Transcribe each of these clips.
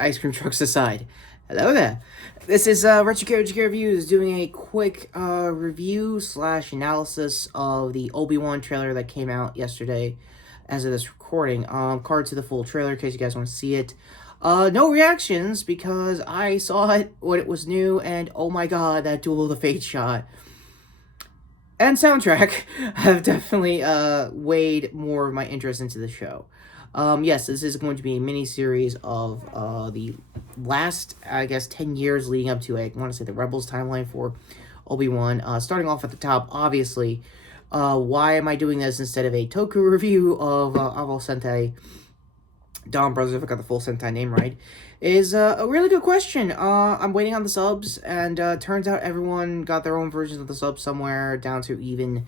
Ice cream trucks aside. Hello there. This is Retrokid Reviews doing a quick review slash analysis of the Obi-Wan trailer that came out yesterday as of this recording. Card to the full trailer in case you guys want to see it. No reactions because I saw it when it was new and oh my god, that Duel of the Fates shot and soundtrack have definitely weighed more of my interest into the show. Yes, this is going to be a mini-series of the last, I guess, 10 years leading up to, I want to say, the Rebels timeline for Obi-Wan. Starting off at the top, obviously, why am I doing this instead of a Toku review of Avo Sentai donbrothers, if I got the full Sentai name right, is a really good question. I'm waiting on the subs, and turns out everyone got their own versions of the subs somewhere, down to even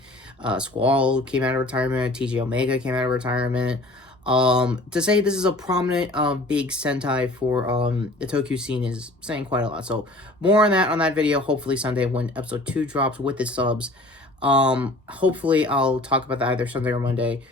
Squall came out of retirement, TJ Omega came out of retirement. To say this is a prominent, big Sentai for, the Toku scene is saying quite a lot. So, more on that video, hopefully Sunday when episode 2 drops with the subs. Hopefully I'll talk about that either Sunday or Monday.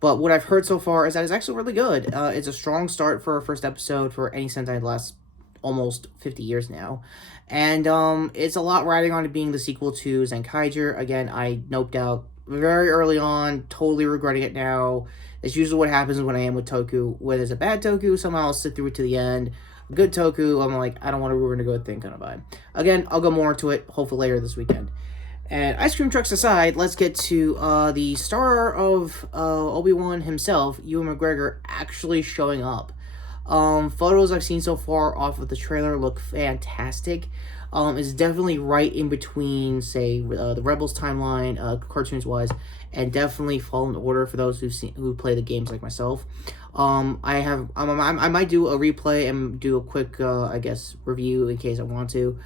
But what I've heard so far is that it's actually really good. It's a strong start for a first episode for any Sentai the last almost 50 years now. And, it's a lot riding on it being the sequel to Zenkaiger. Again, I noped out very early on, totally regretting it now. It's usually what happens when I am with Toku. When there's a bad Toku, somehow I'll sit through it to the end. A good Toku, I'm like, I don't want to ruin a good thing kind of vibe. Again, I'll go more into it, hopefully later this weekend. And ice cream trucks aside, let's get to the star of Obi-Wan himself, Ewan McGregor, actually showing up. Photos I've seen so far off of the trailer look fantastic. It's definitely right in between, say, the Rebels timeline, cartoons-wise, and definitely Fallen Order for those who play the games like myself. I might do a replay and do a quick, I guess, review in case I want to.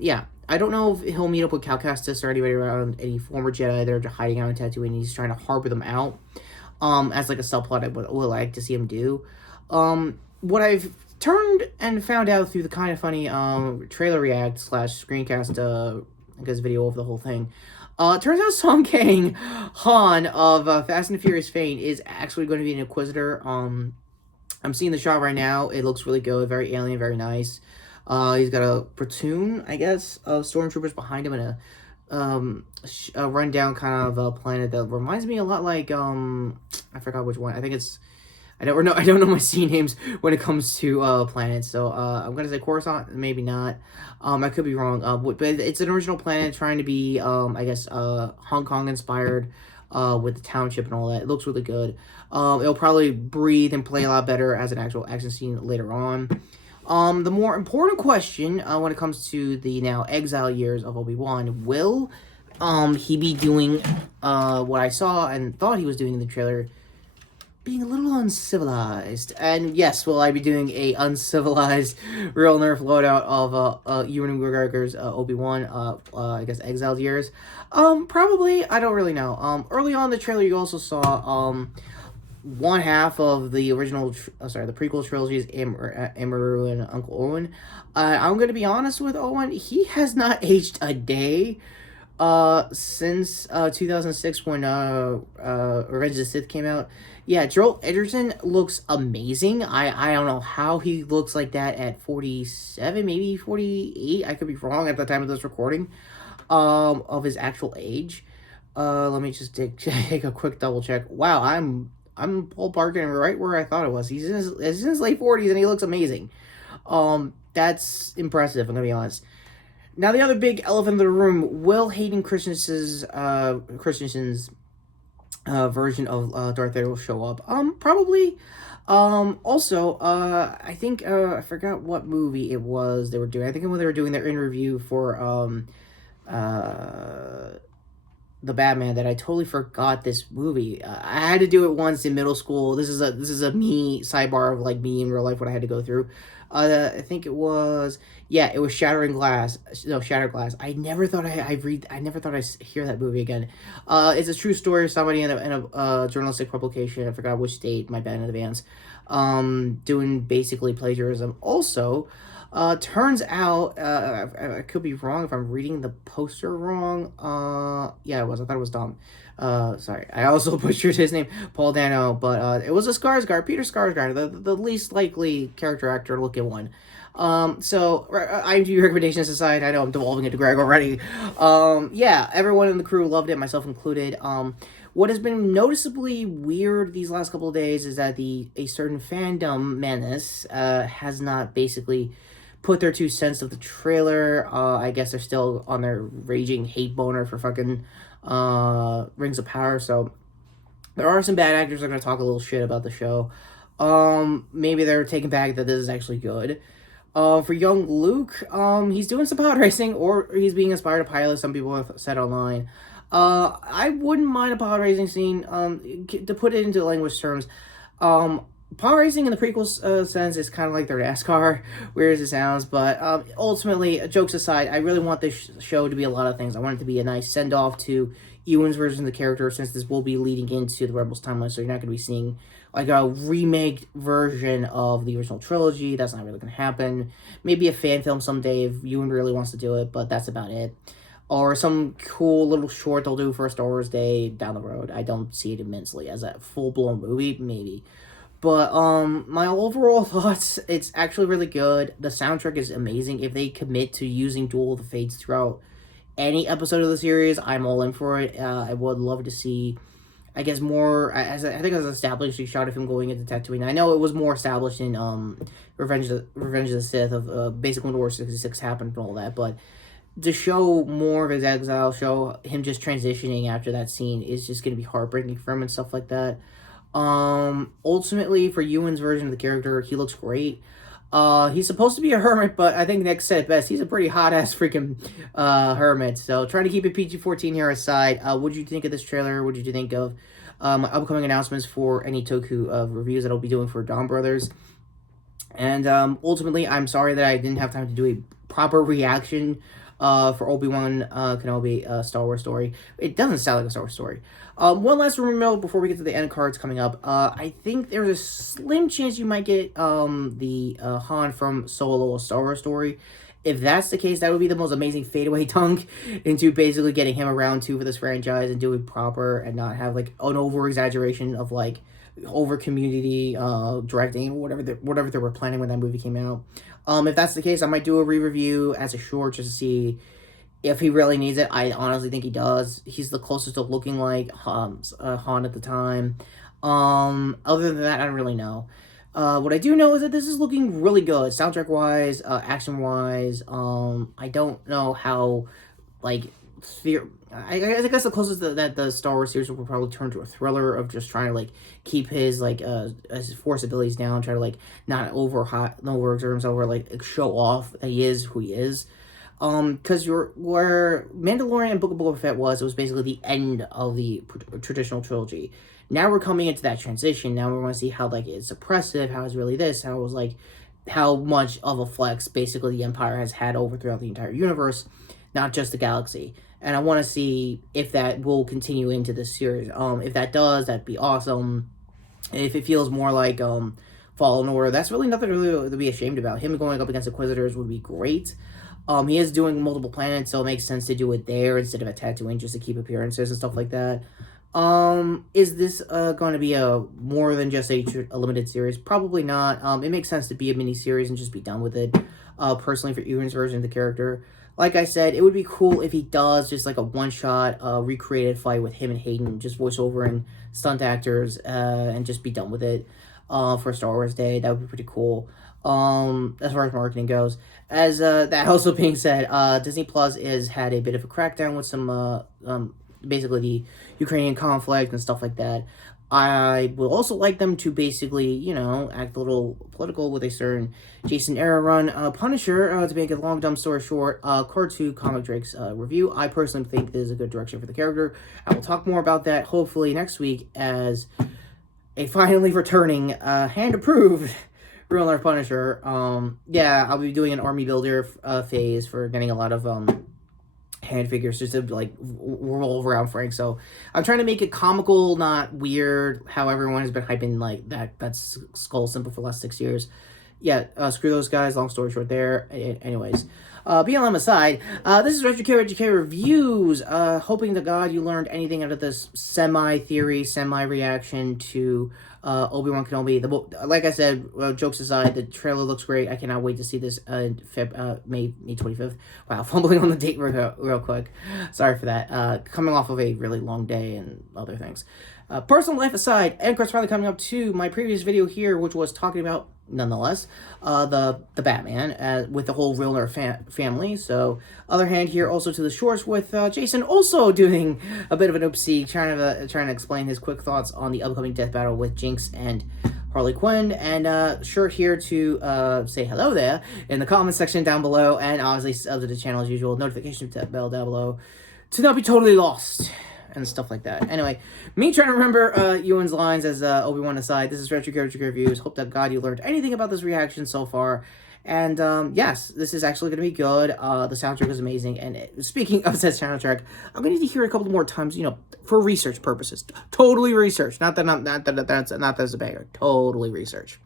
Yeah. I don't know if he'll meet up with Cal Kestis or anybody around any former Jedi that are hiding out in Tatooine and he's trying to harbor them out. As like a subplot I would like to see him do. What I've turned and found out through the kind of funny trailer react slash screencast I guess video of the whole thing. Turns out Song Kang Han of Fast and Furious fame is actually going to be an Inquisitor. I'm seeing the shot right now. It looks really good, very alien, very nice. He's got a platoon, I guess, of stormtroopers behind him in a rundown kind of planet that reminds me a lot like I forgot which one. I think it's I don't know my sea names when it comes to planets. So I'm gonna say Coruscant, maybe not. I could be wrong. But it's an original planet trying to be I guess Hong Kong inspired. With the township and all that. It looks really good. It'll probably breathe and play a lot better as an actual action scene later on. The more important question when it comes to the now exile years of Obi-Wan, will he be doing what I saw and thought he was doing in the trailer, being a little uncivilized? And yes, will I be doing a uncivilized real nerf loadout of Ewan McGregor's Obi-Wan, I guess, exiled years? Probably. I don't really know. Early on in the trailer, you also saw one half of the original, the prequel trilogy's Amaru and Uncle Owen. I'm going to be honest with Owen, he has not aged a day since 2006 when Revenge of the Sith came out. Yeah, Joel Edgerton looks amazing. I don't know how he looks like that at 47, maybe 48. I could be wrong at the time of this recording of his actual age. Let me just take a quick double check. Wow, I'm ballparking right where I thought it was. He's in his late 40s and he looks amazing. That's impressive, I'm gonna be honest. Now, the other big elephant in the room, will Hayden Christensen's version of Darth Vader show up? Probably. Also, I think, I forgot what movie it was they were doing. I think when they were doing their interview for, the Batman, that I totally forgot this movie. I had to do it once in middle school. This is a me sidebar of like me in real life what I had to go through. I think it was Shattered Glass. I never thought I never thought I'd hear that movie again. It's a true story of somebody in a journalistic publication. I forgot which state. My bad in advance. Doing basically plagiarism. Also, turns out, I could be wrong if I'm reading the poster wrong. Yeah, it was. I thought it was dumb. Sorry, I also butchered his name, Paul Dano, but it was a Skarsgård, Peter Skarsgård, the least likely character actor looking one. So IMDb recommendations aside, I know I'm devolving into Greg already. Yeah, everyone in the crew loved it, myself included. What has been noticeably weird these last couple of days is that a certain fandom menace has not basically put their 2 cents of the trailer. I guess they're still on their raging hate boner for fucking Rings of Power. So there are some bad actors that are gonna talk a little shit about the show. Maybe they're taking back that this is actually good. For young Luke, he's doing some pod racing, or he's being inspired to pilot. Some people have said online. I wouldn't mind a pod racing scene. To put it into language terms, pod racing in the prequel sense is kind of like their NASCAR, weird as it sounds. But ultimately, jokes aside, I really want this show to be a lot of things. I want it to be a nice send off to Ewan's version of the character, since this will be leading into the Rebels timeline, so you're not going to be seeing like a remake version of the original trilogy. That's not really going to happen. Maybe a fan film someday if Ewan really wants to do it, but that's about it. Or some cool little short they'll do for a Star Wars Day down the road. I don't see it immensely as a full-blown movie, maybe. But my overall thoughts, it's actually really good. The soundtrack is amazing. If they commit to using Duel of the Fates throughout any episode of the series, I'm all in for it. I would love to see, I guess, more, as I think it was established, a shot of him going into Tatooine. I know it was more established in Revenge of the Sith, of basic when Order 66 happened and all that, but to show more of his exile, show him just transitioning after that scene is just going to be heartbreaking for him and stuff like that. Ultimately, for Ewan's version of the character, he looks great. He's supposed to be a hermit, but I think Nick said best. He's a pretty hot-ass freaking hermit. So, trying to keep it PG-14 here aside, what did you think of this trailer? What did you think of my upcoming announcements for any Toku reviews that I'll be doing for donbrothers? And ultimately, I'm sorry that I didn't have time to do a proper reaction for Obi-Wan Kenobi Star Wars story. It doesn't sound like a Star Wars story. One last rumor mill before we get to the end cards coming up. I think there's a slim chance you might get the Han from Solo a Star Wars story. If that's the case, that would be the most amazing fadeaway dunk into basically getting him around too for this franchise and do it proper and not have like an over exaggeration of like over community directing or whatever they were planning when that movie came out. If that's the case, I might do a re-review as a short just to see if he really needs it. I honestly think he does. He's the closest to looking like Han at the time. Other than that, I don't really know. What I do know is that this is looking really good, soundtrack-wise, action-wise. I don't know how, like, I guess the closest that the Star Wars series will probably turn to a thriller of just trying to like keep his like his force abilities down, try to like not overexert himself or like show off that he is who he is. Because where Mandalorian and Book of Boba Fett it was basically the end of the traditional trilogy. Now we're coming into that transition. Now we want to see how like it's oppressive, how it's really this, how it was like how much of a flex basically the Empire has had over throughout the entire universe, not just the galaxy. And I want to see if that will continue into this series. If that does, that'd be awesome. If it feels more like Fallen Order, that's really nothing really to be ashamed about. Him going up against Inquisitors would be great. He is doing multiple planets, so it makes sense to do it there instead of at Tatooine just to keep appearances and stuff like that. Is this going to be a more than just a limited series? Probably not. It makes sense to be a mini series and just be done with it. Personally, for Ewan's version of the character, like I said, it would be cool if he does just like a one-shot recreated fight with him and Hayden, just voiceover and stunt actors, and just be done with it for Star Wars Day. That would be pretty cool. As far as marketing goes. As that also being said, Disney Plus has had a bit of a crackdown with some basically the Ukrainian conflict and stuff like that. I would also like them to basically, you know, act a little political with a certain Jason Aaron run Punisher, to make a long dumb story short, Core 2 Comic Drake's review. I personally think this is a good direction for the character. I will talk more about that hopefully next week as a finally returning, hand-approved real life Punisher. Yeah, I'll be doing an army builder phase for getting a lot of hand figures just to like roll around Frank. So I'm trying to make it comical, not weird, how everyone has been hyping like that's Skull symbol for the last 6 years. yeah, screw those guys. Long story short there. Anyways, BLM aside, this is Retrokid Reviews. Hoping to God you learned anything out of this semi-theory, semi-reaction to Obi-Wan Kenobi. Like I said, jokes aside, the trailer looks great. I cannot wait to see this May 25th. Wow, fumbling on the date real quick. Sorry for that. Coming off of a really long day and other things. Personal life aside, and Chris finally coming up to my previous video here, which was talking about, nonetheless, the Batman with the whole Real Nerd family. So, other hand here, also to the shorts with Jason also doing a bit of an oopsie, trying to explain his quick thoughts on the upcoming death battle with Jinx and Harley Quinn, and sure here to say hello there in the comment section down below, and obviously sub to the channel as usual, notification bell down below to not be totally lost and stuff like that. Anyway, me trying to remember Ewan's lines as Obi-Wan aside, this is Retrokid Reviews. Hope that God you learned anything about this reaction so far. And yes, this is actually going to be good. The soundtrack is amazing. And speaking of that soundtrack, I'm going to need to hear it a couple more times, you know, for research purposes. Totally research. Not that that's a banger. Totally research.